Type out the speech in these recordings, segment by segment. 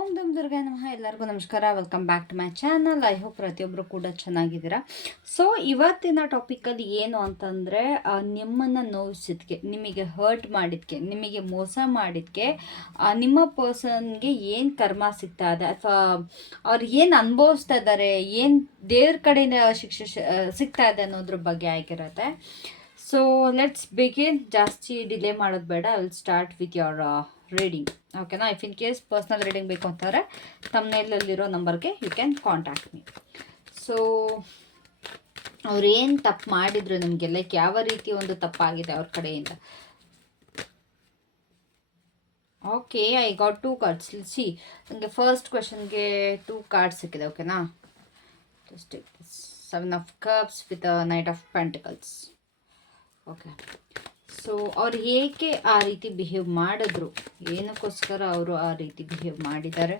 ಓಂ ದಮ್ ದುರ್ಗಾ ನಮಃ. ಎಲ್ಲರಿಗೂ ನಮಸ್ಕಾರ. Welcome back to my channel. I hope ಪ್ರತಿಯೊಬ್ಬರು ಕೂಡ ಚೆನ್ನಾಗಿದ್ದೀರಾ. ಸೊ ಇವತ್ತಿನ ಟಾಪಿಕಲ್ಲಿ ಏನು ಅಂತಂದರೆ, ನಿಮ್ಮನ್ನು ನೋವಿಸಿದ್ಕೆ, ನಿಮಗೆ ಹರ್ಟ್ ಮಾಡಿದ್ಕೆ, ನಿಮಗೆ ಮೋಸ ಮಾಡಿದ್ಕೆ ನಿಮ್ಮ ಪರ್ಸನ್ಗೆ ಏನು ಕರ್ಮ ಸಿಗ್ತಾ ಇದೆ, ಅಥವಾ ಅವ್ರು ಏನು ಅನುಭವಿಸ್ತಾ ಇದ್ದಾರೆ, ಏನು ದೇವ್ರ ಕಡೆಯಿಂದ ಶಿಕ್ಷೆ ಸಿಗ್ತಾ ಇದೆ ಅನ್ನೋದ್ರ ಬಗ್ಗೆ ಆಗಿರುತ್ತೆ. So let's begin. ಜಾಸ್ತಿ ಡಿಲೇ ಮಾಡೋದು ಬೇಡ. I will start with your reading. ಓಕೆನಾ? If in case personal reading ಬೇಕು ಅಂತಂದರೆ ತಮ್ಮನೇಲಲ್ಲಿರೋ ನಂಬರ್ಗೆ you can contact me. So ಅವ್ರು ಏನು ತಪ್ಪು ಮಾಡಿದ್ರು ನಿಮಗೆ, ಲೈಕ್ ಯಾವ ರೀತಿ ಒಂದು ತಪ್ಪಾಗಿದೆ ಅವ್ರ ಕಡೆಯಿಂದ. Okay, I got 2 cards. C, ನನಗೆ ಫಸ್ಟ್ ಕ್ವೆಶನ್ಗೆ 2 ಕಾರ್ಡ್ಸ್ ಸಿಕ್ಕಿದೆ. ಓಕೆನಾ? Just 7 of cups with knight of pentacles. Okay, so ಅವ್ರು ಏಕೆ ಆ ರೀತಿ ಬಿಹೇವ್ ಮಾಡಿದ್ರು, ಏನಕ್ಕೋಸ್ಕರ ಅವರು ಆ ರೀತಿ ಬಿಹೇವ್ ಮಾಡಿದ್ದಾರೆ.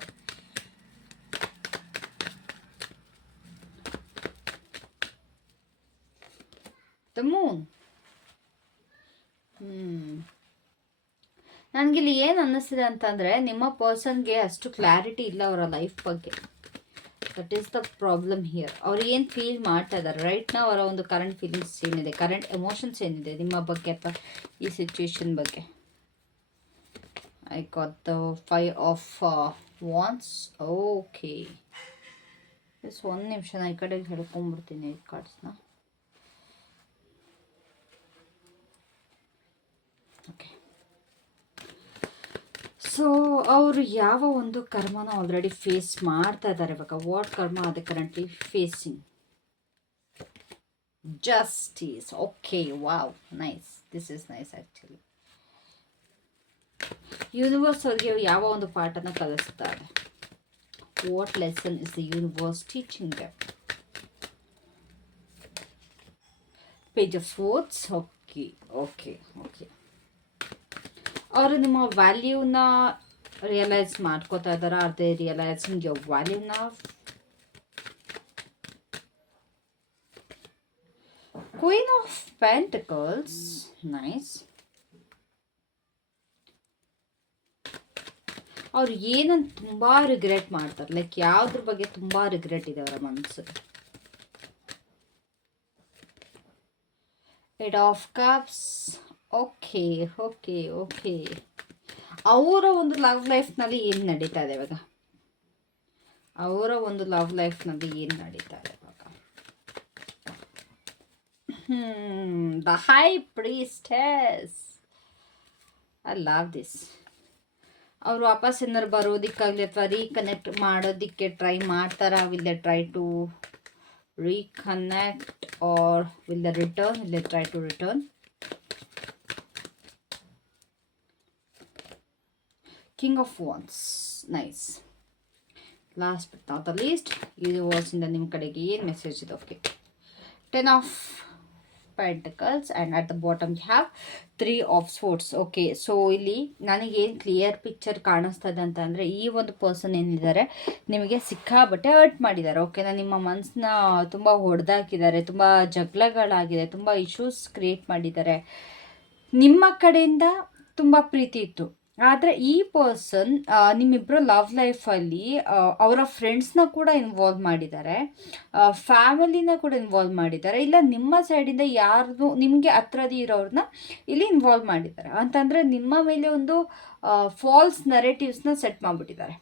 The Moon. ನನಗಿಲ್ಲಿ ಏನು ಅನ್ನಿಸ್ತಿದೆ ಅಂತಂದರೆ, ನಿಮ್ಮ ಪರ್ಸನ್ಗೆ ಅಷ್ಟು ಕ್ಲಾರಿಟಿ ಇಲ್ಲ ಅವರ ಲೈಫ್ ಬಗ್ಗೆ. That is the problem here. ಅವ್ರು ಏನು ಫೀಲ್ ಮಾಡ್ತಾ ಇದ್ದಾರೆ ರೈಟ್ ನಾ, ಅವರ ಒಂದು ಕರೆಂಟ್ ಫೀಲಿಂಗ್ಸ್ ಏನಿದೆ, ಕರೆಂಟ್ ಎಮೋಷನ್ಸ್ ಏನಿದೆ ನಿಮ್ಮ ಬಗ್ಗೆ ಅಥವಾ ಈ ಸಿಚುವೇಶನ್ ಬಗ್ಗೆ. I got the 5 of once. Okay, yes, ಒಂದು ನಿಮಿಷ ನಾನು ಈ ಕಡೆಗೆ ಹೇಳ್ಕೊಂಡ್ಬಿಡ್ತೀನಿ ಈ ಕಾರ್ಡ್ಸ್ನ. ಓಕೆ, ಸೊ ಅವರು ಯಾವ ಒಂದು ಕರ್ಮನ ಆಲ್ರೆಡಿ ಫೇಸ್ ಮಾಡ್ತಾ ಇದ್ದಾರೆ ಇವಾಗ. What karma are they currently facing? Justice. Okay, wow, nice. This is nice actually. Universe ಅವ್ರಿಗೆ ಯಾವ ಒಂದು ಪಾಠನ ಕಲಿಸ್ತಾರೆ? What lesson is the universe teaching them? Page of swords. Okay okay okay, ಅವರು ನಿಮ್ಮ ವ್ಯಾಲ್ಯೂನ ರಿಯಲೈಸ್ ಮಾಡ್ಕೋತಾ ಇದ್ದಾರೆ. ಆರ್ ದೇ ರಿಯಲೈಸಿಂಗ್ ಯೋರ್ ವ್ಯಾಲ್ಯೂನ? Queen of pentacles. ನೈಸ್. ಅವ್ರು ಏನಂತ ತುಂಬ ರಿಗ್ರೆಟ್ ಮಾಡ್ತಾರೆ, ಲೈಕ್ ಯಾವುದ್ರ ಬಗ್ಗೆ ತುಂಬ ರಿಗ್ರೆಟ್ ಇದೆ ಅವರ ಮನಸ್ಸು. Eight of cups. Okay okay okay, ಅವರ ಒಂದು ಲವ್ ಲೈಫ್ನಲ್ಲಿ ಏನು ನಡೀತಾ ಇದೆ ಇವಾಗ? ಅವರ ಒಂದು ಲವ್ ಲೈಫ್ನಲ್ಲಿ ಏನು ನಡೀತಾ ಇದೆ ಇವಾಗ? The high priestess. I love this. ಅವರು ವಾಪಸ್ ಏನಾರು ಬರೋದಕ್ಕಾಗಲಿ ಅಥವಾ ರೀಕನೆಕ್ಟ್ ಮಾಡೋದಕ್ಕೆ ಟ್ರೈ ಮಾಡ್ತಾರಾ? Will they try to reconnect or will they return? Will they try to return? King of Wands. Nice. Last but not the least, universe ಇಂದ ನಿಮ್ಮ ಕಡೆಗೆ ಏನು ಮೆಸೇಜ್ ಇದೆ? Okay, 10 of pentacles and at the bottom you have 3 of swords. Okay, so ಇಲ್ಲಿ ನನಗೇನು clear picture ಕಾಣಿಸ್ತಾ ಇದೆ ಅಂತಂದರೆ, ಈ ಒಂದು ಪರ್ಸನ್ ಏನಿದ್ದಾರೆ ನಿಮಗೆ ಸಿಕ್ಕಾಬಟ್ಟೆ ಹರ್ಟ್ ಮಾಡಿದ್ದಾರೆ. ಓಕೆನಾ? ನಿಮ್ಮ ಮನಸ್ಸನ್ನ ತುಂಬ ಹೊಡೆದಾಕಿದ್ದಾರೆ, ತುಂಬ ಜಗಳಗಳಾಗಿದೆ, ತುಂಬ ಇಶ್ಯೂಸ್ ಕ್ರಿಯೇಟ್ ಮಾಡಿದ್ದಾರೆ. ನಿಮ್ಮ ಕಡೆಯಿಂದ ತುಂಬ ಪ್ರೀತಿ ಇತ್ತು, ಆದರೆ ಈ ಪರ್ಸನ್ ನಿಮ್ಮಿಬ್ಬರ ಲವ್ ಲೈಫಲ್ಲಿ ಅವರ ಫ್ರೆಂಡ್ಸ್ನ ಕೂಡ ಇನ್ವಾಲ್ವ್ ಮಾಡಿದ್ದಾರೆ, ಫ್ಯಾಮಿಲಿನ ಕೂಡ ಇನ್ವಾಲ್ವ್ ಮಾಡಿದ್ದಾರೆ, ಇಲ್ಲ ನಿಮ್ಮ ಸೈಡಿಂದ ಯಾರು ನಿಮಗೆ ಹತ್ರದಿ ಇರೋರನ್ನ ಇಲ್ಲಿ ಇನ್ವಾಲ್ವ್ ಮಾಡಿದ್ದಾರೆ. ಅಂತಂದರೆ ನಿಮ್ಮ ಮೇಲೆ ಒಂದು ಫಾಲ್ಸ್ ನರೇಟಿವ್ಸ್ನ ಸೆಟ್ ಮಾಡಿಬಿಟ್ಟಿದ್ದಾರೆ.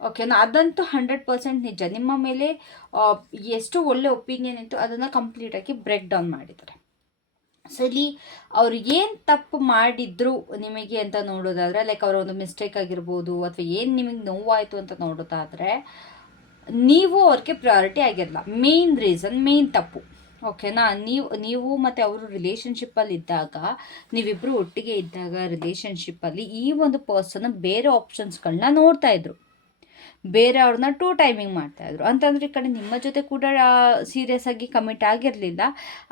ಓಕೆನಾ? ಅದಂತೂ 100% ನಿಜ. ನಿಮ್ಮ ಮೇಲೆ ಎಷ್ಟು ಒಳ್ಳೆ ಒಪಿನಿಯನ್ ಇತ್ತು ಅದನ್ನು ಕಂಪ್ಲೀಟಾಗಿ ಬ್ರೇಕ್ ಡೌನ್ ಮಾಡಿದ್ದಾರೆ. ಸೊ ಇಲ್ಲಿ ಅವ್ರು ಏನು ತಪ್ಪು ಮಾಡಿದ್ರು ನಿಮಗೆ ಅಂತ ನೋಡೋದಾದರೆ, ಲೈಕ್ ಅವರ ಒಂದು ಮಿಸ್ಟೇಕ್ ಆಗಿರ್ಬೋದು, ಅಥವಾ ಏನು ನಿಮಗೆ ನೋವಾಯಿತು ಅಂತ ನೋಡೋದಾದರೆ, ನೀವು ಅವ್ರಿಗೆ ಪ್ರಯಾರಿಟಿ ಆಗಿರಲ್ಲ. ಮೇನ್ ರೀಸನ್, ಮೇನ್ ತಪ್ಪು. ಓಕೆನಾ? ನೀವು ಮತ್ತು ಅವರು ರಿಲೇಷನ್ಶಿಪ್ಪಲ್ಲಿ ಇದ್ದಾಗ, ನೀವಿಬ್ಬರು ಒಟ್ಟಿಗೆ ಇದ್ದಾಗ ರಿಲೇಷನ್ಶಿಪ್ಪಲ್ಲಿ ಈ ಒಂದು ಪರ್ಸನ್ ಬೇರೆ ಆಪ್ಷನ್ಸ್ಗಳನ್ನ ನೋಡ್ತಾ ಇದ್ರು, ಬೇರೆ ಅವ್ರನ್ನ ಟೈಮಿಂಗ್ ಮಾಡ್ತಾಯಿದ್ರು. ಅಂತಂದರೆ ಈ ಕಡೆ ನಿಮ್ಮ ಜೊತೆ ಕೂಡ ಸೀರಿಯಸ್ ಆಗಿ ಕಮಿಟ್ ಆಗಿರಲಿಲ್ಲ,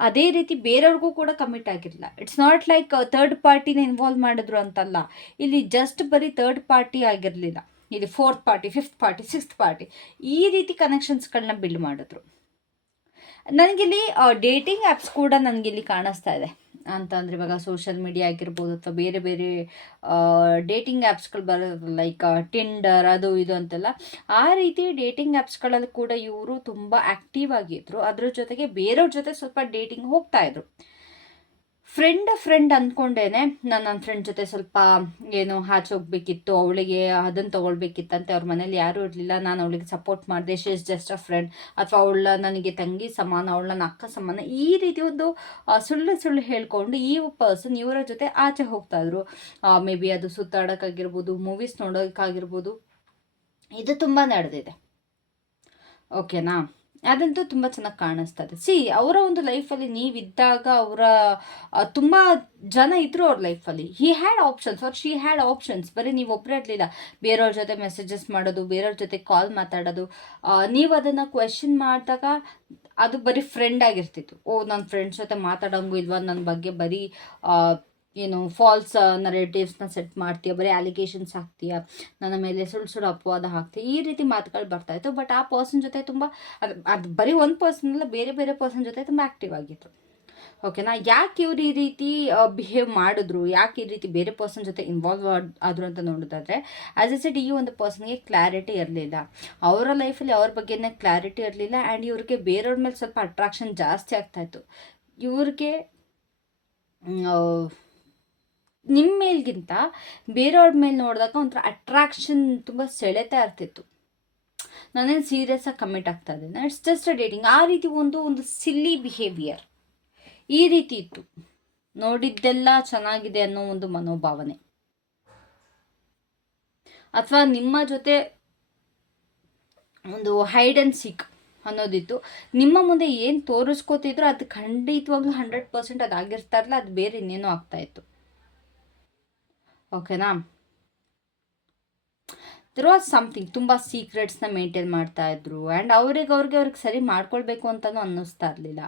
ಅದೇ ರೀತಿ ಬೇರೆಯವ್ರಿಗೂ ಕೂಡ ಕಮಿಟ್ ಆಗಿರಲಿಲ್ಲ. ಇಟ್ಸ್ ನಾಟ್ ಲೈಕ್ ಥರ್ಡ್ ಪಾರ್ಟಿನ ಇನ್ವಾಲ್ವ್ ಮಾಡಿದ್ರು ಅಂತಲ್ಲ, ಇಲ್ಲಿ ಜಸ್ಟ್ ಬರೀ ಥರ್ಡ್ ಪಾರ್ಟಿ ಆಗಿರಲಿಲ್ಲ, ಇಲ್ಲಿ 4th party, 5th party, 6th party, ಈ ರೀತಿ ಕನೆಕ್ಷನ್ಸ್ಗಳನ್ನ ಬಿಲ್ಡ್ ಮಾಡಿದ್ರು. ನನಗಿಲ್ಲಿ ಡೇಟಿಂಗ್ ಆ್ಯಪ್ಸ್ ಕೂಡ ನನಗಿಲ್ಲಿ ಕಾಣಿಸ್ತಾ ಇದೆ. ಅಂತಂದರೆ ಇವಾಗ ಸೋಷಿಯಲ್ ಮೀಡಿಯಾ ಆಗಿರ್ಬೋದು ಅಥವಾ ಬೇರೆ ಬೇರೆ ಡೇಟಿಂಗ್ ಆ್ಯಪ್ಸ್ಗಳು ಬರೋದು ಲೈಕ್ ಟಿಂಡರ್ ಅದು ಇದು ಅಂತೆಲ್ಲ. ಆ ರೀತಿ ಡೇಟಿಂಗ್ ಆ್ಯಪ್ಸ್ಗಳಲ್ಲಿ ಕೂಡ ಇವರು ತುಂಬ ಆ್ಯಕ್ಟಿವ್ ಆಗಿದ್ರು. ಅದ್ರ ಜೊತೆಗೆ ಬೇರೆಯವ್ರ ಜೊತೆ ಸ್ವಲ್ಪ ಡೇಟಿಂಗ್ ಹೋಗ್ತಾಯಿದ್ರು. ಫ್ರೆಂಡ್ ಅಂದ್ಕೊಂಡೇನೆ ನನ್ನ ಫ್ರೆಂಡ್ ಜೊತೆ ಸ್ವಲ್ಪ ಏನು ಆಚೆ ಹೋಗ್ಬೇಕಿತ್ತು, ಅವಳಿಗೆ ಅದನ್ನು ತೊಗೊಳ್ಬೇಕಿತ್ತಂತೆ. ಅವ್ರ ಮನೇಲಿ ಯಾರೂ ಇರಲಿಲ್ಲ, ನಾನು ಅವಳಿಗೆ ಸಪೋರ್ಟ್ ಮಾಡಿದೆ, she is just a friend, ಅಥವಾ ಅವಳ ನನಗೆ ತಂಗಿ ಸಮಾನ, ಅವಳ ನನ್ನ ಅಕ್ಕ ಸಮಾನ, ಈ ರೀತಿ ಒಂದು ಸುಳ್ಳು ಹೇಳ್ಕೊಂಡು ಈ ಪರ್ಸನ್ ಇವರ ಜೊತೆ ಆಚೆ ಹೋಗ್ತಾಯಿದ್ರು. ಮೇ ಬಿ ಅದು ಸುತ್ತಾಡೋಕ್ಕಾಗಿರ್ಬೋದು, ಮೂವೀಸ್ ನೋಡೋಕ್ಕಾಗಿರ್ಬೋದು, ಇದು ತುಂಬ ನಡೆದಿದೆ. ಓಕೆನಾ? ಅದಂತೂ ತುಂಬ ಚೆನ್ನಾಗಿ ಕಾಣಿಸ್ತದೆ. ಅವರ ಒಂದು ಲೈಫಲ್ಲಿ ನೀವಿದ್ದಾಗ ತುಂಬ ಜನ ಇದ್ದರು ಅವ್ರ ಲೈಫಲ್ಲಿ. He had options or she had options. ಬರೀ ನೀವು ಒಬ್ಬರೇ ಇರಲಿಲ್ಲ, ಬೇರೆಯವ್ರ ಜೊತೆ ಮೆಸೇಜಸ್ ಮಾಡೋದು, ಬೇರೆಯವ್ರ ಜೊತೆ ಕಾಲ್ ಮಾತಾಡೋದು. ನೀವು ಅದನ್ನು ಕ್ವೆಶನ್ ಮಾಡಿದಾಗ ಅದು ಬರೀ ಫ್ರೆಂಡ್ ಆಗಿರ್ತಿತ್ತು. ನನ್ನ ಫ್ರೆಂಡ್ಸ್ ಜೊತೆ ಮಾತಾಡೋಂಗೂ ಇಲ್ವಾ, ನನ್ನ ಬಗ್ಗೆ ಬರೀ ಏನು ಫಾಲ್ಸ್ ನರೇಟಿವ್ಸ್ನ ಸೆಟ್ ಮಾಡ್ತೀಯ, ಬರೀ ಅಲಿಗೇಷನ್ಸ್ ಹಾಕ್ತೀಯ, ನನ್ನ ಮೇಲೆ ಸುಳ್ಳು ಅಪವಾದ ಹಾಕ್ತೀಯ, ಈ ರೀತಿ ಮಾತುಗಳು ಬರ್ತಾಯಿತ್ತು. ಬಟ್ ಆ ಪರ್ಸನ್ ಜೊತೆ ತುಂಬ ಅದು ಬರೀ ಒಂದು ಪರ್ಸನ್ ಅಲ್ಲ, ಬೇರೆ ಬೇರೆ ಪರ್ಸನ್ ಜೊತೆ ತುಂಬ ಆ್ಯಕ್ಟಿವ್ ಆಗಿತ್ತು. ಓಕೆನಾ? ಯಾಕೆ ಇವ್ರು ಈ ರೀತಿ ಬಿಹೇವ್ ಮಾಡಿದ್ರು, ಯಾಕೆ ಈ ರೀತಿ ಬೇರೆ ಪರ್ಸನ್ ಜೊತೆ ಇನ್ವಾಲ್ವ್ ಆದರು ಅಂತ ನೋಡೋದಾದರೆ, ಆ್ಯಸ್ ಎ ಸೆಡ್ ಈ ಒಂದು ಪರ್ಸನ್ಗೆ ಕ್ಲಾರಿಟಿ ಇರಲಿಲ್ಲ. ಅವರ ಲೈಫಲ್ಲಿ ಅವ್ರ ಬಗ್ಗೆನೇ ಕ್ಲಾರಿಟಿ ಇರಲಿಲ್ಲ. ಆ್ಯಂಡ್ ಇವ್ರಿಗೆ ಬೇರೆಯವ್ರ ಮೇಲೆ ಸ್ವಲ್ಪ ಅಟ್ರಾಕ್ಷನ್ ಜಾಸ್ತಿ ಆಗ್ತಾಯಿತ್ತು. ಇವ್ರಿಗೆ ನಿಮ್ಮ ಮೇಲ್ಗಿಂತ ಬೇರೆಯವ್ರ ಮೇಲೆ ನೋಡಿದಾಗ ಒಂಥರ ಅಟ್ರಾಕ್ಷನ್ ತುಂಬ ಸೆಳೆತಾ ಇರ್ತಿತ್ತು. ನಾನೇನು ಸೀರಿಯಸ್ಸಾಗಿ ಕಮಿಟ್ ಆಗ್ತಾ ಇದ್ದೀನಿ, ಇಟ್ಸ್ ಜಸ್ಟ್ ಅ ಡೇಟಿಂಗ್. ಆ ರೀತಿ ಒಂದು ಸಿಲ್ಲಿ ಬಿಹೇವಿಯರ್ ಈ ರೀತಿ ಇತ್ತು. ನೋಡಿದ್ದೆಲ್ಲ ಚೆನ್ನಾಗಿದೆ ಅನ್ನೋ ಒಂದು ಮನೋಭಾವನೆ, ಅಥವಾ ನಿಮ್ಮ ಜೊತೆ ಒಂದು ಹೈಡ್ ಆ್ಯಂಡ್ ಸೀಕ್ ಅನ್ನೋದಿತ್ತು. ನಿಮ್ಮ ಮುಂದೆ ಏನು ತೋರಿಸ್ಕೋತಿದ್ರು ಅದು ಖಂಡಿತವಾಗ್ಲೂ 100% ಅದಾಗಿರ್ತಾ ಇರಲಿಲ್ಲ, ಅದು ಬೇರೆ ಇನ್ನೇನೋ ಆಗ್ತಾಯಿತ್ತು. ಓಕೆನಾ? There was something. ತುಂಬ ಸೀಕ್ರೆಟ್ಸ್ನ ಮೇಂಟೈನ್ ಮಾಡ್ತಾಯಿದ್ರು. ಆ್ಯಂಡ್ ಅವ್ರಿಗೆ ಸರಿ ಮಾಡ್ಕೊಳ್ಬೇಕು ಅಂತಲೂ ಅನ್ನಿಸ್ತಾ ಇರಲಿಲ್ಲ.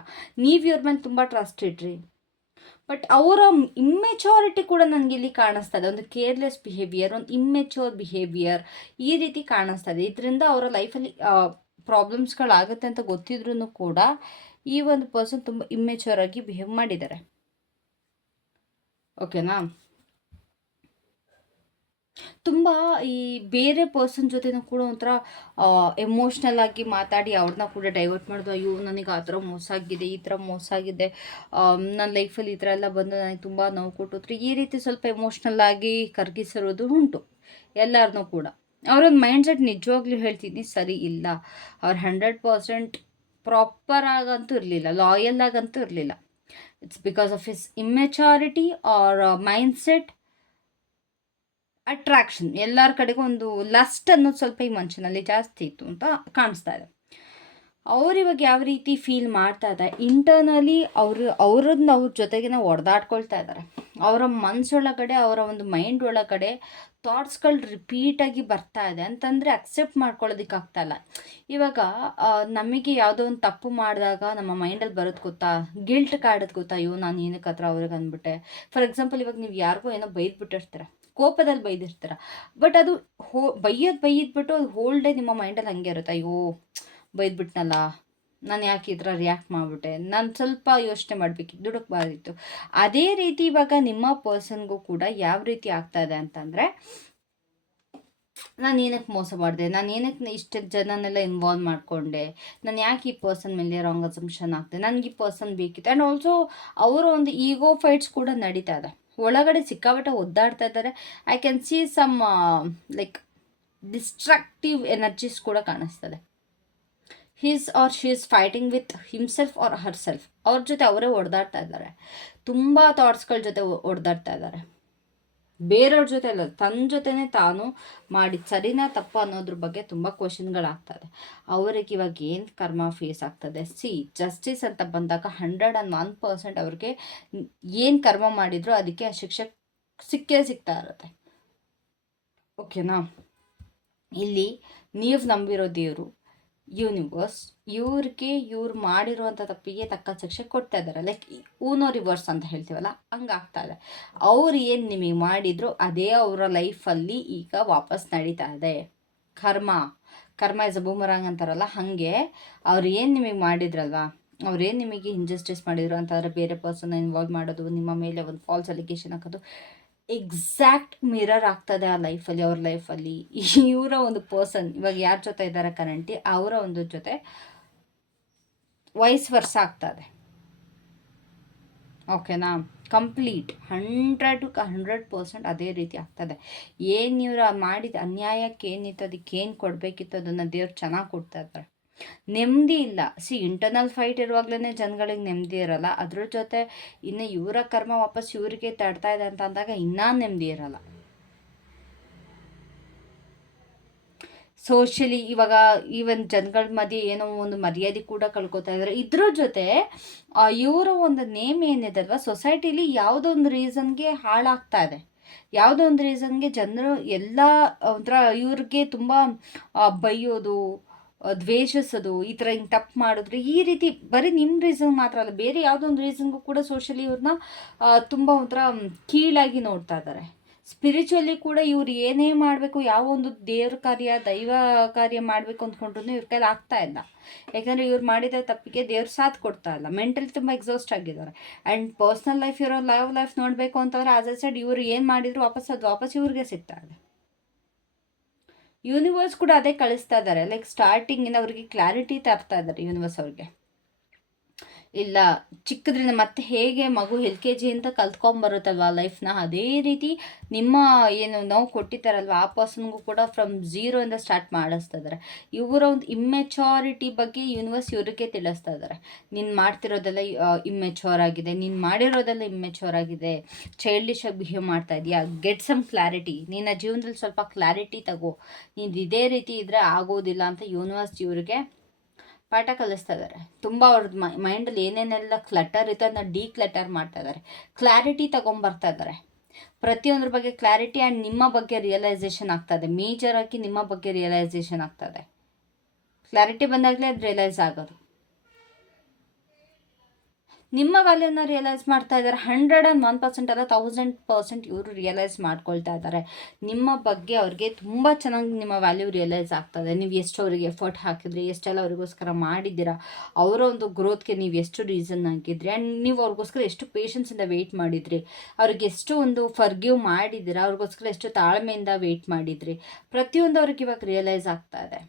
ನೀವು ಇವ್ರ ಮೇಲೆ ತುಂಬ ಟ್ರಸ್ಟ್ ಇಟ್ರಿ. ಬಟ್ ಅವರ ಇಮ್ಮೆಚೂರಿಟಿ ಕೂಡ ನನಗೆ ಇಲ್ಲಿ ಕಾಣಿಸ್ತಾ ಇದೆ. ಒಂದು ಕೇರ್ಲೆಸ್ ಬಿಹೇವಿಯರ್, ಒಂದು ಇಮ್ಮೆಚೂರ್ ಬಿಹೇವಿಯರ್ ಈ ರೀತಿ ಕಾಣಿಸ್ತಾ ಇದೆ. ಇದರಿಂದ ಅವರ ಲೈಫಲ್ಲಿ ಪ್ರಾಬ್ಲಮ್ಸ್ಗಳಾಗುತ್ತೆ ಅಂತ ಗೊತ್ತಿದ್ರೂ ಕೂಡ ಈ ಒಂದು ಪರ್ಸನ್ ತುಂಬ ಇಮ್ಮೆಚೂರ್ ಆಗಿ ಬಿಹೇವ್ ಮಾಡಿದ್ದಾರೆ. ಓಕೆನಾ? ತುಂಬ ಈ ಬೇರೆ ಪರ್ಸನ್ ಜೊತೆನೂ ಕೂಡ ಒಂಥರ ಎಮೋಷ್ನಲ್ ಆಗಿ ಮಾತಾಡಿ ಅವ್ರನ್ನ ಕೂಡ ಡೈವರ್ಟ್ ಮಾಡೋದು. ಅಯ್ಯೋ ನನಗೆ ಆ ಥರ ಮೋಸ ಆಗಿದೆ, ಈ ಥರ ಮೋಸ ಆಗಿದೆ, ನನ್ನ ಲೈಫಲ್ಲಿ ಈ ಥರ ಎಲ್ಲ ಬಂದು ನನಗೆ ತುಂಬ ನೋವು ಕೊಟ್ಟಿದ್ರು, ಈ ರೀತಿ ಸ್ವಲ್ಪ ಎಮೋಷ್ನಲ್ ಆಗಿ ಕರಗಿಸಿರೋದು ಉಂಟು ಎಲ್ಲರನ್ನೂ ಕೂಡ. ಅವರೊಂದು ಮೈಂಡ್ ಸೆಟ್ ನಿಜವಾಗ್ಲೂ ಹೇಳ್ತೀನಿ ಸರಿ ಇಲ್ಲ. ಅವ್ರು 100% ಪ್ರಾಪರ್ ಆಗಂತೂ ಇರಲಿಲ್ಲ, ಲಾಯಲ್ ಆಗಂತೂ ಇರಲಿಲ್ಲ. It's because of his immaturity or mind set, attraction, ಎಲ್ಲರ ಕಡೆಗೂ ಒಂದು ಲಸ್ಟ್ ಅನ್ನೋದು ಸ್ವಲ್ಪ ಈ ಮನುಷ್ಯನಲ್ಲಿ ಜಾಸ್ತಿ ಇತ್ತು ಅಂತ ಕಾಣಿಸ್ತಾ ಇದೆ. ಇವಾಗ ಯಾವ ರೀತಿ ಫೀಲ್ ಮಾಡ್ತಾ ಇದ್ದಾರೆ ಇಂಟರ್ನಲಿ, ಅವ್ರ ಜೊತೆಗೆ ಹೊಡೆದಾಡ್ಕೊಳ್ತಾ ಇದ್ದಾರೆ. ಅವರ ಮನಸ್ಸೊಳಗಡೆ, ಅವರ ಒಂದು ಮೈಂಡ್ ಒಳಗಡೆ ಥಾಟ್ಸ್ಗಳು ರಿಪೀಟಾಗಿ ಬರ್ತಾ ಇದೆ. ಅಂತಂದರೆ ಅಕ್ಸೆಪ್ಟ್ ಮಾಡ್ಕೊಳ್ಳೋದಕ್ಕಾಗ್ತಾ ಇಲ್ಲ. ಇವಾಗ ನಮಗೆ ಯಾವುದೋ ಒಂದು ತಪ್ಪು ಮಾಡಿದಾಗ ನಮ್ಮ ಮೈಂಡಲ್ಲಿ ಬರೋದು ಗೊತ್ತಾ, ಗಿಲ್ಟ್ ಕಾಡೋದು ಗೊತ್ತಾ, ಅಯ್ಯೋ ನಾನು ಏನಕ್ಕೆ ಹತ್ರ ಅವ್ರಿಗೆ ಅಂದ್ಬಿಟ್ಟೆ. ಫಾರ್ ಎಕ್ಸಾಂಪಲ್, ಇವಾಗ ನೀವು ಯಾರಿಗೋ ಏನೋ ಬೈದ್ಬಿಟ್ಟಿರ್ತೀರ, ಕೋಪದಲ್ಲಿ ಬೈದಿರ್ತೀರ. ಬಟ್ ಅದು ಬೈದ್ಬಿಟ್ಟು ಅದು ಹೋಲ್ ಡೇ ನಿಮ್ಮ ಮೈಂಡಲ್ಲಿ ಹಂಗೆ ಇರುತ್ತೆ. ಅಯ್ಯೋ ಬೈದ್ಬಿಟ್ನಲ್ಲ, ನಾನು ಯಾಕೆ ಈ ಥರ ರಿಯಾಕ್ಟ್ ಮಾಡಿಬಿಟ್ಟೆ, ನಾನು ಸ್ವಲ್ಪ ಯೋಚನೆ ಮಾಡಬೇಕಿತ್ತು, ದುಡುಕ್ಬಾರ್ದಿತ್ತು. ಅದೇ ರೀತಿ ಇವಾಗ ನಿಮ್ಮ ಪರ್ಸನ್ಗೂ ಕೂಡ ಯಾವ ರೀತಿ ಆಗ್ತಾ ಇದೆ ಅಂತಂದರೆ, ನಾನು ಏನಕ್ಕೆ ಮೋಸ ಮಾಡಿದೆ, ನಾನು ಏನಕ್ಕೆ ಇಷ್ಟು ಜನನೆಲ್ಲ ಇನ್ವಾಲ್ವ್ ಮಾಡಿಕೊಂಡೆ, ನಾನು ಯಾಕೆ ಈ ಪರ್ಸನ್ ಮೇಲೆ ರಾಂಗ್ ಅಸಂಪ್ಷನ್ ಆಗ್ತದೆ, ನನಗೆ ಈ ಪರ್ಸನ್ ಬೇಕಿತ್ತು. ಆ್ಯಂಡ್ ಆಲ್ಸೋ ಅವರ ಒಂದು ಈಗೋ ಫೈಟ್ಸ್ ಕೂಡ ನಡೀತಾ ಇದೆ. ಒಳಗಡೆ ಸಿಕ್ಕಾಪಟ್ಟೆ ಒದ್ದಾಡ್ತಾ ಇದ್ದಾರೆ. I can see some like destructive energies ಕೂಡ ಕಾಣಿಸ್ತದೆ. He's or she is fighting with himself or herself. ಅವ್ರ ಜೊತೆ ಅವರೇ ಹೊಡೆದಾಡ್ತಾ ಇದ್ದಾರೆ. ತುಂಬ ಥಾಟ್ಸ್ಗಳ ಜೊತೆ ಹೊಡೆದಾಡ್ತಾ ಇದ್ದಾರೆ. ಬೇರೆಯವ್ರ ಜೊತೆ ಅಲ್ಲ, ತನ್ನ ಜೊತೆನೇ ತಾನು ಮಾಡಿದ ಸರಿನಾ ತಪ್ಪ ಅನ್ನೋದ್ರ ಬಗ್ಗೆ ತುಂಬ ಕ್ವಶನ್ಗಳಾಗ್ತದೆ. ಅವ್ರಿಗೆ ಇವಾಗ ಏನು ಕರ್ಮ ಫೇಸ್ ಆಗ್ತದೆ. ಜಸ್ಟಿಸ್ ಅಂತ ಬಂದಾಗ 101% ಅವ್ರಿಗೆ ಏನು ಕರ್ಮ ಮಾಡಿದ್ರು ಅದಕ್ಕೆ ಆ ಶಿಕ್ಷೆ ಸಿಗ್ತಾ ಇರುತ್ತೆ. ಓಕೆನಾ? ಇಲ್ಲಿ ನೀವು ನಂಬಿರೋ ದೇವರು, ಯೂನಿವರ್ಸ್, ಇವ್ರು ಮಾಡಿರುವಂಥ ತಪ್ಪಿಗೆ ತಕ್ಕ ಶಿಕ್ಷೆ ಕೊಡ್ತಾ ಇದ್ದಾರೆ. ಲೈಕ್ ಊನೋ ರಿವರ್ಸ್ ಅಂತ ಹೇಳ್ತೀವಲ್ಲ, ಹಂಗಾಗ್ತಾ ಇದೆ. ಅವ್ರು ಏನು ನಿಮಗೆ ಮಾಡಿದ್ರು ಅದೇ ಅವರ ಲೈಫಲ್ಲಿ ಈಗ ವಾಪಸ್ ನಡೀತಾ ಇದೆ. ಕರ್ಮ ಇಸ್ ಅ ಬೂಮರಾಂಗ್ ಅಂತಾರಲ್ಲ, ಹಾಗೆ ಅವ್ರು ಏನು ನಿಮಗೆ ಮಾಡಿದ್ರಲ್ವ, ಅವ್ರೇನು ನಿಮಗೆ ಇಂಜಸ್ಟಿಸ್ ಮಾಡಿದ್ರು ಅಂತಂದರೆ ಬೇರೆ ಪರ್ಸನ್ನ ಇನ್ವಾಲ್ವ್ ಮಾಡೋದು, ನಿಮ್ಮ ಮೇಲೆ ಒಂದು ಫಾಲ್ಸ್ ಅಲಿಗೇಷನ್ ಹಾಕೋದು ಎಕ್ಸಾಕ್ಟ್ ಮಿರರ್ ಆಗ್ತದೆ ಆ ಲೈಫಲ್ಲಿ, ಅವ್ರ ಲೈಫಲ್ಲಿ ಇವರ ಒಂದು ಪರ್ಸನ್ ಇವಾಗ ಯಾರ ಜೊತೆ ಇದ್ದಾರೆ ಕರೆಂಟ್ಲಿ ಅವರ ಒಂದು ಜೊತೆ ವಯಸ್ ವರ್ಷ ಆಗ್ತದೆ. ಓಕೆನಾ, ಕಂಪ್ಲೀಟ್ 100% ಅದೇ ರೀತಿ ಆಗ್ತದೆ. ಏನು ಇವ್ರು ಮಾಡಿದ ಅನ್ಯಾಯಕ್ಕೆ ಏನಿತ್ತು, ಅದಕ್ಕೇನು ಕೊಡಬೇಕಿತ್ತು ಅದನ್ನು ದೇವ್ರು ಚೆನ್ನಾಗಿ ಕೊಡ್ತಾ ಇದ್ದಾರೆ. ನೆಮ್ಮದಿ ಇಲ್ಲ. ಇಂಟರ್ನಲ್ ಫೈಟ್ ಇರುವಾಗಲೇ ಜನಗಳಿಗೆ ನೆಮ್ಮದಿ ಇರಲ್ಲ, ಅದ್ರ ಜೊತೆ ಇನ್ನು ಇವರ ಕರ್ಮ ವಾಪಸ್ ಇವ್ರಿಗೆ ತಡ್ತಾ ಇದೆ ಅಂತ ಅಂದಾಗ ಇನ್ನೂ ನೆಮ್ಮದಿ ಇರಲ್ಲ. ಸೋಷಿಯಲಿ ಇವಾಗ ಈವನ್ ಜನಗಳ ಮಧ್ಯೆ ಏನೋ ಒಂದು ಮರ್ಯಾದೆ ಕೂಡ ಕಳ್ಕೊತಾ ಇದ್ದಾರೆ. ಇದ್ರ ಜೊತೆ ಇವರ ಒಂದು ನೇಮ್ ಏನಿದೆ ಅಲ್ವಾ ಸೊಸೈಟಿಲಿ ಯಾವುದೋ ಒಂದು ರೀಸನ್ಗೆ ಹಾಳಾಗ್ತಾ ಇದೆ. ಯಾವುದೋ ಒಂದು ರೀಸನ್ಗೆ ಜನರು ಎಲ್ಲ ಒಂಥರ ಇವ್ರಿಗೆ ತುಂಬ ಬೈಯೋದು, ದ್ವೇಷಿಸೋದು, ಈ ಥರ ಹಿಂಗೆ ತಪ್ಪು ಮಾಡಿದ್ರೆ ಈ ರೀತಿ ಬರೀ ನಿಮ್ಮ ರೀಸನ್ ಮಾತ್ರ ಅಲ್ಲ, ಬೇರೆ ಯಾವುದೋ ಒಂದು ರೀಸನ್ಗೂ ಕೂಡ ಸೋಷಿಯಲಿ ಇವ್ರನ್ನ ತುಂಬ ಒಂಥರ ಕೀಳಾಗಿ ನೋಡ್ತಾ ಇದ್ದಾರೆ. ಸ್ಪಿರಿಚುವಲಿ ಕೂಡ ಇವ್ರು ಏನೇ ಮಾಡಬೇಕು, ಯಾವ ಒಂದು ದೇವ್ರ ಕಾರ್ಯ ದೈವ ಕಾರ್ಯ ಮಾಡಬೇಕು ಅಂದ್ಕೊಂಡ್ರು ಇವ್ರ ಕೈಲಿ ಆಗ್ತಾ ಇಲ್ಲ. ಯಾಕಂದರೆ ಇವ್ರು ಮಾಡಿದ ತಪ್ಪಿಗೆ ದೇವ್ರು ಸಾಥ್ ಕೊಡ್ತಾ ಇಲ್ಲ, ಮೆಂಟಲಿ ತುಂಬ ಎಕ್ಸಾಸ್ಟ್ ಆಗಿದ್ದಾರೆ. ಆ್ಯಂಡ್ ಪರ್ಸ್ನಲ್ ಲೈಫ್ ಇರೋ ಲೈಫ್ ನೋಡಬೇಕು ಅಂತಂದರೆ ಆಸ್ ಎ ಸೈಡ್ ಇವ್ರು ಏನು ಮಾಡಿದ್ರು ವಾಪಸ್ ಇವ್ರಿಗೆ ಸಿಗ್ತಾ ಇದೆ. ಯೂನಿವರ್ಸ್ ಕೂಡ ಅದೇ ಕಳಿಸ್ತಾ ಇದ್ದಾರೆ. ಲೈಕ್ ಸ್ಟಾರ್ಟಿಂಗಿಂದ ಅವ್ರಿಗೆ ಕ್ಲಾರಿಟಿ ತರ್ತಾ ಇದ್ದಾರೆ ಯೂನಿವರ್ಸ್ ಅವ್ರಿಗೆ. ಇಲ್ಲ ಚಿಕ್ಕದ್ರಿಂದ ಮತ್ತೆ ಹೇಗೆ ಮಗು LKG ಅಂತ ಕಲ್ತ್ಕೊಂಬರುತ್ತಲ್ವ ಲೈಫ್ನ, ಅದೇ ರೀತಿ ನಿಮ್ಮ ಏನು ನಾವು ಕೊಟ್ಟಿದ್ದಾರಲ್ವ ಆ ಪರ್ಸನ್ಗೂ ಕೂಡ ಫ್ರಮ್ ಝೀರೋಯಿಂದ ಸ್ಟಾರ್ಟ್ ಮಾಡಿಸ್ತಾ ಇದ್ದಾರೆ. ಇವರ ಒಂದು ಇಮ್ಮೆಚೋರಿಟಿ ಬಗ್ಗೆ ಯೂನಿವರ್ಸ್ ಇವರಿಗೆ ತಿಳಿಸ್ತಾ ಇದ್ದಾರೆ. ನೀನು ಮಾಡ್ತಿರೋದೆಲ್ಲ ಇಮ್ಮೆಚೋರ್ ಆಗಿದೆ, ನೀನು ಮಾಡಿರೋದೆಲ್ಲ ಇಮ್ಮೆಚೋರ್ ಆಗಿದೆ, ಚೈಲ್ಡಿಶ್ ಆಗಿ ಬಿಹೇವ್ ಮಾಡ್ತಾ ಇದೆಯಾ, ಗೆಟ್ ಸಮ್ ಕ್ಲಾರಿಟಿ, ನಿನ್ನ ಜೀವನದಲ್ಲಿ ಸ್ವಲ್ಪ ಕ್ಲಾರಿಟಿ ತಗೋ, ನೀನು ಇದೇ ರೀತಿ ಇದ್ದರೆ ಆಗೋದಿಲ್ಲ ಅಂತ ಯೂನಿವರ್ಸ್ ಇವರಿಗೆ ಪಾಠ ಕಲಿಸ್ತಾ ಇದ್ದಾರೆ. ತುಂಬ ಅವ್ರದ್ದು ಮೈಂಡಲ್ಲಿ ಏನೇನೆಲ್ಲ ಕ್ಲಟರ್ ಇತ್ತು ಅದನ್ನ ಕ್ಲಟರ್ ಮಾಡ್ತಾ ಇದ್ದಾರೆ, ಕ್ಲಾರಿಟಿ ತೊಗೊಂಬರ್ತಾ ಇದ್ದಾರೆ. ಪ್ರತಿಯೊಂದ್ರ ಬಗ್ಗೆ ಕ್ಲಾರಿಟಿ ಆ್ಯಂಡ್ ನಿಮ್ಮ ಬಗ್ಗೆ ರಿಯಲೈಸೇಷನ್ ಆಗ್ತದೆ. ಮೇಜರಾಗಿ ನಿಮ್ಮ ಬಗ್ಗೆ ರಿಯಲೈಸೇಷನ್ ಆಗ್ತದೆ. ಕ್ಲಾರಿಟಿ ಬಂದಾಗಲೇ ಅದು ರಿಯಲೈಸ್ ಆಗೋದು. ನಿಮ್ಮ ವ್ಯಾಲ್ಯೂನ ರಿಯಲೈಸ್ ಮಾಡ್ತಾ ಇದ್ದಾರೆ. 101% ಅಲ್ಲ 1000% ಇವರು ರಿಯಲೈಸ್ ಮಾಡ್ಕೊಳ್ತಾ ಇದ್ದಾರೆ. ನಿಮ್ಮ ಬಗ್ಗೆ ಅವ್ರಿಗೆ ತುಂಬ ಚೆನ್ನಾಗಿ ನಿಮ್ಮ ವ್ಯಾಲ್ಯೂ ರಿಯಲೈಸ್ ಆಗ್ತದೆ. ನೀವು ಎಷ್ಟು ಅವರಿಗೆ ಎಫರ್ಟ್ ಹಾಕಿದ್ರಿ, ಎಷ್ಟೆಲ್ಲ ಅವ್ರಿಗೋಸ್ಕರ ಮಾಡಿದ್ದೀರಾ, ಅವರ ಒಂದು ಗ್ರೋತ್ಗೆ ನೀವು ಎಷ್ಟು ರೀಸನ್ ಆಗಿದ್ರಿ, ಆ್ಯಂಡ್ ನೀವು ಅವ್ರಿಗೋಸ್ಕರ ಎಷ್ಟು ಪೇಷನ್ಸಿಂದ ವೆಯ್ಟ್ ಮಾಡಿದ್ರಿ, ಅವ್ರಿಗೆ ಎಷ್ಟು ಒಂದು ಫರ್ಗಿವ್ ಮಾಡಿದ್ದೀರಾ, ಅವ್ರಿಗೋಸ್ಕರ ಎಷ್ಟು ತಾಳ್ಮೆಯಿಂದ ವೆಯ್ಟ್ ಮಾಡಿದ್ರಿ, ಪ್ರತಿಯೊಂದು ಅವ್ರಿಗೆ ಇವಾಗ ರಿಯಲೈಸ್ ಆಗ್ತಾ ಇದೆ.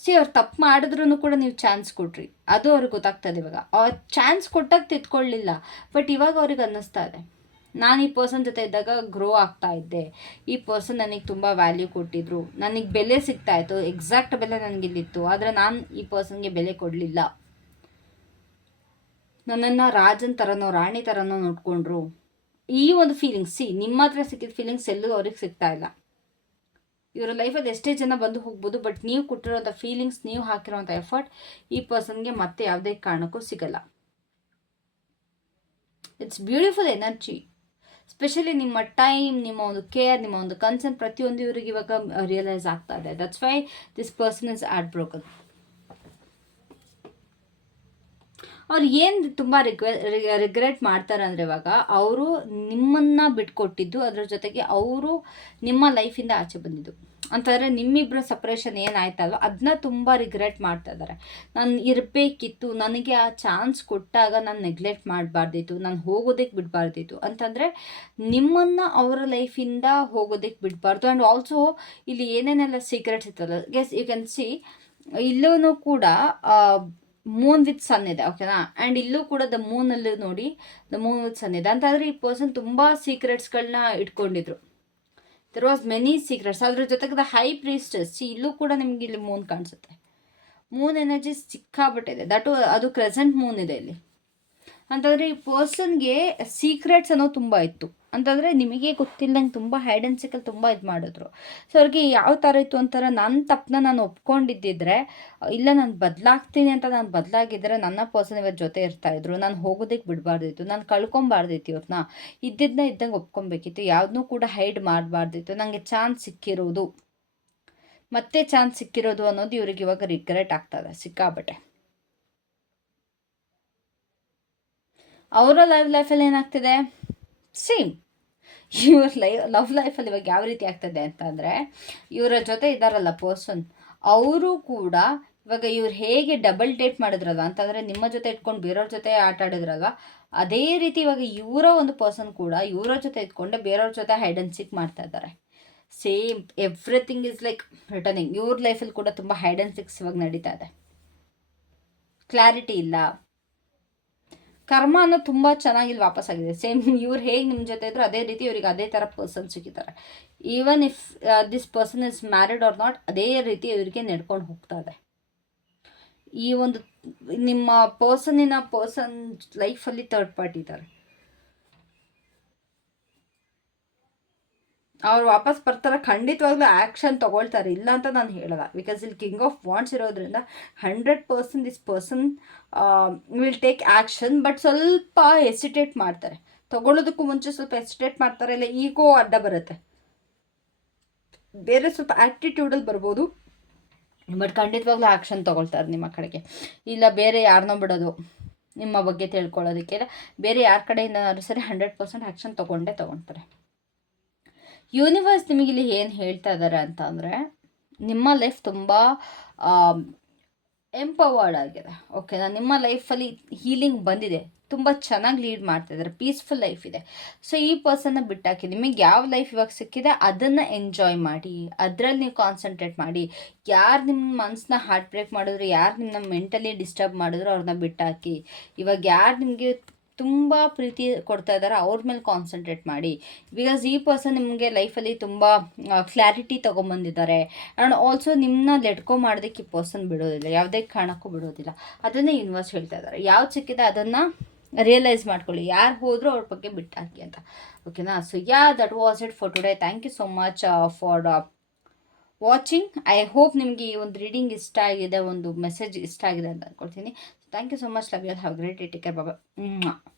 ಅವ್ರು ತಪ್ಪು ಮಾಡಿದ್ರೂ ಕೂಡ ನೀವು ಚಾನ್ಸ್ ಕೊಟ್ರಿ, ಅದು ಅವ್ರಿಗೆ ಗೊತ್ತಾಗ್ತದೆ. ಇವಾಗ ಅವ್ರು ಚಾನ್ಸ್ ಕೊಟ್ಟಾಗ ತಿದ್ಕೊಳ್ಳಿಲ್ಲ, ಬಟ್ ಇವಾಗ ಅವ್ರಿಗೆ ಅನ್ನಿಸ್ತಾ ಇದೆ ನಾನು ಈ ಪರ್ಸನ್ ಜೊತೆ ಇದ್ದಾಗ ಗ್ರೋ ಆಗ್ತಾ ಇದ್ದೆ, ಈ ಪರ್ಸನ್ ನನಗೆ ತುಂಬ ವ್ಯಾಲ್ಯೂ ಕೊಟ್ಟಿದ್ರು, ನನಗೆ ಬೆಲೆ ಸಿಗ್ತಾಯಿತ್ತು, ಎಕ್ಸಾಕ್ಟ್ ಬೆಲೆ ನನಗಿಲ್ಲಿತ್ತು, ಆದರೆ ನಾನು ಈ ಪರ್ಸನ್ಗೆ ಬೆಲೆ ಕೊಡಲಿಲ್ಲ, ನನ್ನನ್ನು ರಾಜನ್ ಥರನೋ ರಾಣಿ ಥರನೋ ನೋಡಿಕೊಂಡ್ರು. ಈ ಒಂದು ಫೀಲಿಂಗ್ಸ್ ನಿಮ್ಮ ಹತ್ರ ಸಿಕ್ಕಿದ ಫೀಲಿಂಗ್ಸ್ ಎಲ್ಲೂ ಅವ್ರಿಗೆ ಸಿಗ್ತಾ ಇಲ್ಲ. ಇವರ ಲೈಫಲ್ಲಿ ಎಷ್ಟೇ ಜನ ಬಂದು ಹೋಗ್ಬೋದು, ಬಟ್ ನೀವು ಕೊಟ್ಟಿರೋಂಥ ಫೀಲಿಂಗ್ಸ್, ನೀವು ಹಾಕಿರೋಂಥ ಎಫರ್ಟ್ ಈ ಪರ್ಸನ್ಗೆ ಮತ್ತೆ ಯಾವುದೇ ಕಾರಣಕ್ಕೂ ಸಿಗಲ್ಲ. It's beautiful energy. ಸ್ಪೆಷಲಿ ನಿಮ್ಮ ಟೈಮ್, ನಿಮ್ಮ ಒಂದು ಕೇರ್, ನಿಮ್ಮ ಒಂದು ಕನ್ಸರ್ನ್ ಪ್ರತಿಯೊಂದು ಇವರಿಗೆ ಇವಾಗ ರಿಯಲೈಸ್ ಆಗ್ತಾ ಇದೆ. That's why this person is heart broken. ಅವ್ರು ಏನು ತುಂಬ ರಿಗ್ರೆಟ್ ಮಾಡ್ತಾರೆ ಅಂದರೆ ಇವಾಗ ಅವರು ನಿಮ್ಮನ್ನು ಬಿಟ್ಕೊಟ್ಟಿದ್ದು, ಅದರ ಜೊತೆಗೆ ಅವರು ನಿಮ್ಮ ಲೈಫಿಂದ ಆಚೆ ಬಂದಿದ್ದು ಅಂತಂದರೆ ನಿಮ್ಮಿಬ್ಬರ ಸಪ್ರೇಷನ್ ಏನಾಯ್ತಲ್ವ ಅದನ್ನ ತುಂಬ ರಿಗ್ರೆಟ್ ಮಾಡ್ತಾ ಇದ್ದಾರೆ. ನಾನು ಇರಬೇಕಿತ್ತು, ನನಗೆ ಆ ಚಾನ್ಸ್ ಕೊಟ್ಟಾಗ ನಾನು ನೆಗ್ಲೆಕ್ಟ್ ಮಾಡಬಾರ್ದಿತ್ತು, ನಾನು ಹೋಗೋದಕ್ಕೆ ಬಿಡಬಾರ್ದಿತ್ತು ಅಂತಂದರೆ ನಿಮ್ಮನ್ನು ಅವರ ಲೈಫಿಂದ ಹೋಗೋದಕ್ಕೆ ಬಿಡಬಾರ್ದು. ಆ್ಯಂಡ್ ಆಲ್ಸೋ ಇಲ್ಲಿ ಏನೇನೆಲ್ಲ ಸೀಕ್ರೆಟ್ಸ್ ಇತ್ತಲ್ಲ, ಗೆಸ್ ಯು ಕ್ಯಾನ್ ಸಿ ಇಲ್ಲೂ ಕೂಡ ಮೂನ್ ವಿತ್ ಸನ್ ಇದೆ, ಓಕೆನಾ. ಆ್ಯಂಡ್ ಇಲ್ಲೂ ಕೂಡ ದ ಮೂನಲ್ಲಿ ನೋಡಿ ದ ಮೂನ್ ವಿತ್ ಸನ್ ಇದೆ ಅಂತಂದರೆ ಈ ಪರ್ಸನ್ ತುಂಬ ಸೀಕ್ರೆಟ್ಸ್ಗಳನ್ನ ಇಟ್ಕೊಂಡಿದ್ರು. There was many secrets. ಅದ್ರ ಜೊತೆಗೆ ದ ಹೈ ಪ್ರೀಸ್ಟಸ್, ಇಲ್ಲೂ ಕೂಡ ನಿಮ್ಗೆ ಇಲ್ಲಿ ಮೂನ್ ಕಾಣಿಸುತ್ತೆ. ಮೂನ್ ಎನರ್ಜಿ ಸಿಕ್ಕಾಬಿಟ್ಟಿದೆ, ಅದು ಕ್ರೆಸೆಂಟ್ ಮೂನ್ ಇದೆ ಇಲ್ಲಿ. ಅಂತಂದರೆ ಈ ಪರ್ಸನ್ಗೆ ಸೀಕ್ರೆಟ್ಸ್ ಅನ್ನೋ ತುಂಬ ಇತ್ತು. ಅಂತಂದರೆ ನಿಮಗೆ ಗೊತ್ತಿಲ್ಲದಂಗೆ ತುಂಬ ಹೈಡ್ ಆ್ಯಂಡ್ ಸಿಕಲ್ಲಿ ತುಂಬ ಇದು ಮಾಡಿದ್ರು. ಸೊ ಅವ್ರಿಗೆ ಯಾವ ಥರ ಇತ್ತು ಅಂತಾರೆ, ನನ್ನ ತಪ್ಪನ್ನ ನಾನು ಒಪ್ಕೊಂಡಿದ್ದಿದ್ರೆ, ಇಲ್ಲ ನಾನು ಬದಲಾಗ್ತೀನಿ ಅಂತ ನಾನು ಬದಲಾಗಿದ್ದರೆ ನನ್ನ ಪರ್ಸನ್ ಇವತ್ತು ಜೊತೆ ಇರ್ತಾಯಿದ್ರು, ನಾನು ಹೋಗೋದಕ್ಕೆ ಬಿಡಬಾರ್ದಿತ್ತು, ನಾನು ಕಳ್ಕೊಬಾರ್ದಿತ್ತು, ಇವ್ರನ್ನ ಇದ್ದಂಗೆ ಒಪ್ಕೊಬೇಕಿತ್ತು, ಯಾವುದನ್ನೂ ಕೂಡ ಹೈಡ್ ಮಾಡಬಾರ್ದಿತ್ತು, ನನಗೆ ಚಾನ್ಸ್ ಸಿಕ್ಕಿರೋದು ಮತ್ತೆ ಚಾನ್ಸ್ ಸಿಕ್ಕಿರೋದು ಅನ್ನೋದು ಇವ್ರಿಗೆ ಇವಾಗ ರಿಗ್ರೆಟ್ ಆಗ್ತದೆ ಸಿಕ್ಕಾಬಟ್ಟೆ. ಅವರ ಲೈಫಲ್ಲಿ ಏನಾಗ್ತಿದೆ ಸೇಮ್. ಇವ್ರ ಲವ್ ಲೈಫಲ್ಲಿ ಇವಾಗ ಯಾವ ರೀತಿ ಆಗ್ತದೆ ಅಂತಂದರೆ, ಇವರ ಜೊತೆ ಇದ್ದಾರಲ್ಲ ಪರ್ಸನ್, ಅವರು ಕೂಡ ಇವಾಗ ಇವ್ರು ಹೇಗೆ ಡಬಲ್ ಡೇಟ್ ಮಾಡಿದ್ರಲ್ಲ ಅಂತಂದರೆ ನಿಮ್ಮ ಜೊತೆ ಇಟ್ಕೊಂಡು ಬೇರೆಯವ್ರ ಜೊತೆ ಆಟ ಆಡಿದ್ರಲ್ಲ, ಅದೇ ರೀತಿ ಇವಾಗ ಇವರ ಒಂದು ಪರ್ಸನ್ ಕೂಡ ಇವರ ಜೊತೆ ಇಟ್ಕೊಂಡೆ ಬೇರೆಯವ್ರ ಜೊತೆ ಹೈಡ್ ಆ್ಯಂಡ್ ಸೀಕ್ ಮಾಡ್ತಾ ಇದ್ದಾರೆ. Same everything is like returning. ಇವ್ರ ಲೈಫಲ್ಲಿ ಕೂಡ ತುಂಬ ಹೈಡ್ ಆ್ಯಂಡ್ ಸಿಕ್ಸ್ ಇವಾಗ ನಡೀತಾ ಇದೆ. ಕ್ಲಾರಿಟಿ ಇಲ್ಲ. ಕರ್ಮ ಅನ್ನೋದು ತುಂಬ ಚೆನ್ನಾಗಿ ಇಲ್ಲಿ ವಾಪಸ್ ಆಗಿದೆ. ಸೇಮ್ ಇವ್ರು ಹೇಗೆ ನಿಮ್ಮ ಜೊತೆ ಇದ್ರು ಅದೇ ರೀತಿ ಇವ್ರಿಗೆ ಅದೇ ಥರ ಪರ್ಸನ್ ಸಿಕ್ಕಿದ್ದಾರೆ. Even if this person is married or not, ಅದೇ ರೀತಿ ಇವರಿಗೆ ನಡ್ಕೊಂಡು ಹೋಗ್ತಾ ಇದೆ. ಈ ಒಂದು ನಿಮ್ಮ ಪರ್ಸನ್ ಲೈಫಲ್ಲಿ ಥರ್ಡ್ ಪಾರ್ಟಿ ಇದ್ದಾರೆ. ಅವ್ರು ವಾಪಸ್ ಬರ್ತಾರೆ, ಖಂಡಿತವಾಗ್ಲೂ ಆ್ಯಕ್ಷನ್ ತೊಗೊಳ್ತಾರೆ, ಇಲ್ಲ ಅಂತ ನಾನು ಹೇಳಲ್ಲ. ಬಿಕಾಸ್ ಇಲ್ಲಿ ಕಿಂಗ್ ಆಫ್ ವಾಂಡ್ಸ್ ಇರೋದ್ರಿಂದ 100% this person will take action. But ಸ್ವಲ್ಪ ಹೆಸಿಟೇಟ್ ಮಾಡ್ತಾರೆ, ತೊಗೊಳ್ಳೋದಕ್ಕೂ ಮುಂಚೆ ಸ್ವಲ್ಪ ಹೆಸಿಟೇಟ್ ಮಾಡ್ತಾರೆ, ಇಲ್ಲ ಈಗೋ ಅಡ್ಡ ಬರುತ್ತೆ, ಬೇರೆ ಸ್ವಲ್ಪ ಆ್ಯಟಿಟ್ಯೂಡಲ್ಲಿ ಬರ್ಬೋದು. ಬಟ್ ಖಂಡಿತವಾಗ್ಲೂ ಆ್ಯಕ್ಷನ್ ತೊಗೊಳ್ತಾರೆ ನಿಮ್ಮ ಕಡೆಗೆ. ಇಲ್ಲ ಬೇರೆ ಯಾರನ್ನೋ ಬಿಡೋದು ನಿಮ್ಮ ಬಗ್ಗೆ ತಿಳ್ಕೊಳ್ಳೋದಕ್ಕೆ, ಇಲ್ಲ ಬೇರೆ ಯಾರ ಕಡೆಯಿಂದನಾದ್ರೂ ಸರಿ 100% ಆ್ಯಕ್ಷನ್ ತೊಗೊಳ್ತಾರೆ. ಯೂನಿವರ್ಸ್ ನಿಮಗಿಲ್ಲಿ ಏನು ಹೇಳ್ತಾ ಇದ್ದಾರೆ ಅಂತ ಅಂದರೆ, ನಿಮ್ಮ ಲೈಫ್ ತುಂಬ ಎಂಪವರ್ಡ್ ಆಗಿದೆ. ಓಕೆನಾ? ನಿಮ್ಮ ಲೈಫಲ್ಲಿ ಹೀಲಿಂಗ್ ಬಂದಿದೆ, ತುಂಬ ಚೆನ್ನಾಗಿ ಲೀಡ್ ಮಾಡ್ತಾಯಿದ್ದಾರೆ, ಪೀಸ್ಫುಲ್ ಲೈಫ್ ಇದೆ. ಸೊ ಈ ಪರ್ಸನ್ನ ಬಿಟ್ಟಾಕಿ ನಿಮಗೆ ಯಾವ ಲೈಫ್ ಇವಾಗ ಸಿಕ್ಕಿದೆ ಅದನ್ನು ಎಂಜಾಯ್ ಮಾಡಿ, ಅದರಲ್ಲಿ ನೀವು ಕಾನ್ಸಂಟ್ರೇಟ್ ಮಾಡಿ. ಯಾರು ನಿಮ್ಮ ಮನಸ್ಸನ್ನ ಹಾರ್ಟ್ ಬ್ರೇಕ್ ಮಾಡಿದ್ರು, ಯಾರು ನಿಮ್ಮನ್ನ ಮೆಂಟಲಿ ಡಿಸ್ಟರ್ಬ್ ಮಾಡಿದ್ರು ಅವ್ರನ್ನ ಬಿಟ್ಟಾಕಿ. ಇವಾಗ ಯಾರು ನಿಮಗೆ ತುಂಬ ಪ್ರೀತಿ ಕೊಡ್ತಾ ಇದ್ದಾರೆ ಅವ್ರ ಮೇಲೆ ಕಾನ್ಸಂಟ್ರೇಟ್ ಮಾಡಿ. ಬಿಕಾಸ್ ಈ ಪರ್ಸನ್ ನಿಮಗೆ ಲೈಫಲ್ಲಿ ತುಂಬ ಕ್ಲಾರಿಟಿ ತೊಗೊಂಬಂದಿದ್ದಾರೆ. ಆ್ಯಂಡ್ ಆಲ್ಸೋ ನಿಮ್ಮನ್ನ ಲೆಟ್ಕೋ ಮಾಡೋದಕ್ಕೆ ಈ ಪರ್ಸನ್ ಬಿಡೋದಿಲ್ಲ, ಯಾವುದೇ ಕಾರಣಕ್ಕೂ ಬಿಡೋದಿಲ್ಲ. ಅದನ್ನೇ ಯೂನಿವರ್ಸ್ ಹೇಳ್ತಾ ಇದ್ದಾರೆ. ಯಾವ್ದು ಸಿಕ್ಕಿದೆ ಅದನ್ನು ರಿಯಲೈಸ್ ಮಾಡ್ಕೊಳ್ಳಿ, ಯಾರು ಹೋದರೂ ಅವ್ರ ಬಗ್ಗೆ ಬಿಟ್ಟಾಕಿ ಅಂತ. ಓಕೆನಾ? So that was it for today. Thank you so much for watching. I hope ನಿಮಗೆ ಈ ಒಂದು ರೀಡಿಂಗ್ ಇಷ್ಟ ಆಗಿದೆ, ಒಂದು ಮೆಸೇಜ್ ಇಷ್ಟ ಆಗಿದೆ ಅಂತ ಅಂದ್ಕೊಳ್ತೀನಿ. Thank you so much. Love you. Have great day. Take care. Bye.